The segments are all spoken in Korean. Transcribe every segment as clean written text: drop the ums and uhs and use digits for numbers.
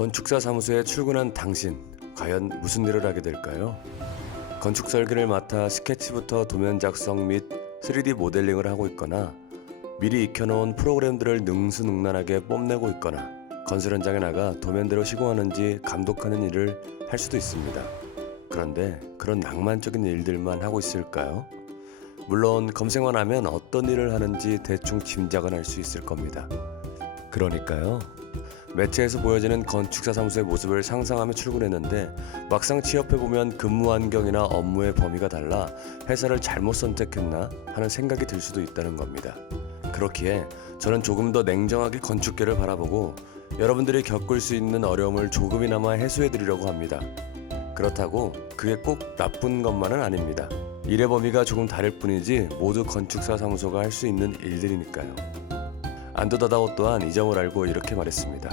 건축사 사무소에 출근한 당신, 과연 무슨 일을 하게 될까요? 건축 설계를 맡아 스케치부터 도면 작성 및 3D 모델링을 하고 있거나 미리 익혀놓은 프로그램들을 능수능란하게 뽐내고 있거나 건설 현장에 나가 도면대로 시공하는지 감독하는 일을 할 수도 있습니다. 그런데 그런 낭만적인 일들만 하고 있을까요? 물론 검색만 하면 어떤 일을 하는지 대충 짐작은 할 수 있을 겁니다. 그러니까요. 매체에서 보여지는 건축사 사무소의 모습을 상상하며 출근했는데 막상 취업해보면 근무 환경이나 업무의 범위가 달라 회사를 잘못 선택했나 하는 생각이 들 수도 있다는 겁니다. 그렇기에 저는 조금 더 냉정하게 건축계를 바라보고 여러분들이 겪을 수 있는 어려움을 조금이나마 해소해드리려고 합니다. 그렇다고 그게 꼭 나쁜 것만은 아닙니다. 일의 범위가 조금 다를 뿐이지 모두 건축사 사무소가 할 수 있는 일들이니까요. 안도다다오 또한 이 점을 알고 이렇게 말했습니다.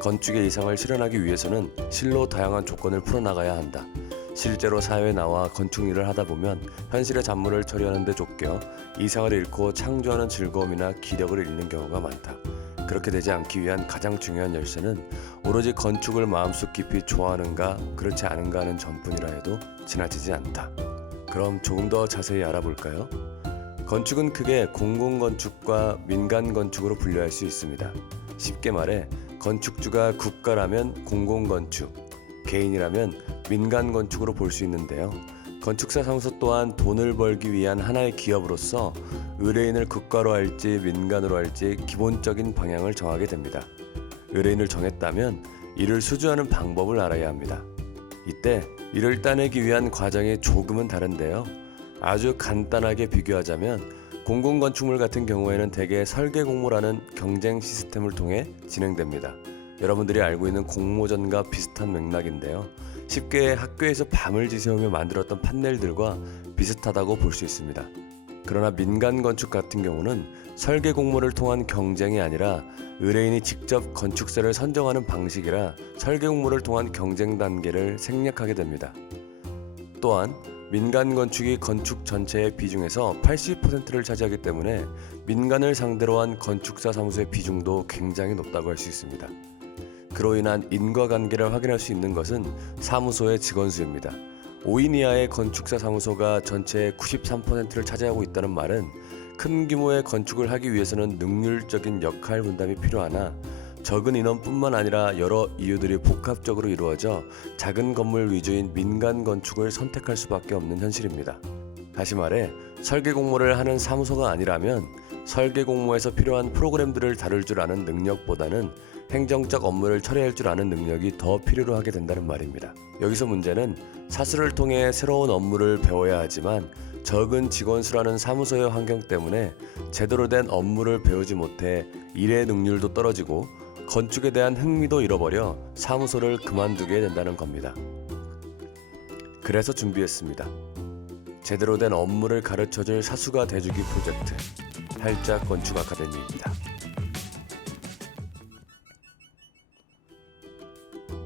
건축의 이상을 실현하기 위해서는 실로 다양한 조건을 풀어나가야 한다. 실제로 사회에 나와 건축 일을 하다 보면 현실의 잡무를 처리하는 데 쫓겨 이상을 잃고 창조하는 즐거움이나 기력을 잃는 경우가 많다. 그렇게 되지 않기 위한 가장 중요한 열쇠는 오로지 건축을 마음속 깊이 좋아하는가 그렇지 않은가 하는 점뿐이라 해도 지나치지 않다. 그럼 조금 더 자세히 알아볼까요? 건축은 크게 공공건축과 민간건축으로 분류할 수 있습니다. 쉽게 말해 건축주가 국가라면 공공건축, 개인이라면 민간건축으로 볼 수 있는데요. 건축사 사무소 또한 돈을 벌기 위한 하나의 기업으로서 의뢰인을 국가로 할지 민간으로 할지 기본적인 방향을 정하게 됩니다. 의뢰인을 정했다면 이를 수주하는 방법을 알아야 합니다. 이때 이를 따내기 위한 과정이 조금은 다른데요. 아주 간단하게 비교하자면 공공건축물 같은 경우에는 대개 설계공모라는 경쟁 시스템을 통해 진행됩니다. 여러분들이 알고 있는 공모전과 비슷한 맥락인데요. 쉽게 학교에서 밤을 지새우며 만들었던 판넬들과 비슷하다고 볼 수 있습니다. 그러나 민간건축 같은 경우는 설계공모를 통한 경쟁이 아니라 의뢰인이 직접 건축사를 선정하는 방식이라 설계공모를 통한 경쟁 단계를 생략하게 됩니다. 또한 민간 건축이 건축 전체의 비중에서 80%를 차지하기 때문에 민간을 상대로 한 건축사 사무소의 비중도 굉장히 높다고 할 수 있습니다. 그로 인한 인과관계를 확인할 수 있는 것은 사무소의 직원 수입니다. 5인 이하의 건축사 사무소가 전체의 93%를 차지하고 있다는 말은 큰 규모의 건축을 하기 위해서는 능률적인 역할 분담이 필요하나 적은 인원뿐만 아니라 여러 이유들이 복합적으로 이루어져 작은 건물 위주인 민간 건축을 선택할 수밖에 없는 현실입니다. 다시 말해 설계 공모를 하는 사무소가 아니라면 설계 공모에서 필요한 프로그램들을 다룰 줄 아는 능력보다는 행정적 업무를 처리할 줄 아는 능력이 더 필요로 하게 된다는 말입니다. 여기서 문제는 사수를 통해 새로운 업무를 배워야 하지만 적은 직원 수라는 사무소의 환경 때문에 제대로 된 업무를 배우지 못해 일의 능률도 떨어지고 건축에 대한 흥미도 잃어버려 사무소를 그만두게 된다는 겁니다. 그래서 준비했습니다. 제대로 된 업무를 가르쳐줄 사수가 돼주기 프로젝트 활짝 건축 아카데미입니다.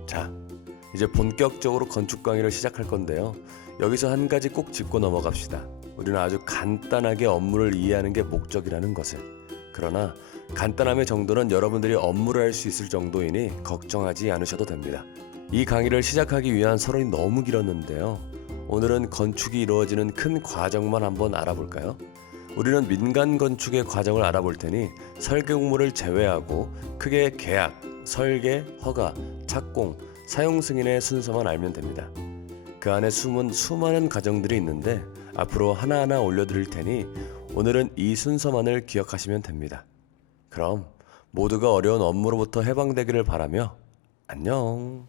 자, 이제 본격적으로 건축 강의를 시작할 건데요. 여기서 한 가지 꼭 짚고 넘어갑시다. 우리는 아주 간단하게 업무를 이해하는 게 목적이라는 것을. 그러나 간단함의 정도는 여러분들이 업무를 할 수 있을 정도이니 걱정하지 않으셔도 됩니다. 이 강의를 시작하기 위한 서론이 너무 길었는데요. 오늘은 건축이 이루어지는 큰 과정만 한번 알아볼까요? 우리는 민간 건축의 과정을 알아볼 테니 설계 공모를 제외하고 크게 계약, 설계, 허가, 착공, 사용 승인의 순서만 알면 됩니다. 그 안에 숨은 수많은 과정들이 있는데 앞으로 하나하나 올려드릴 테니 오늘은 이 순서만을 기억하시면 됩니다. 그럼 모두가 어려운 업무로부터 해방되기를 바라며 안녕.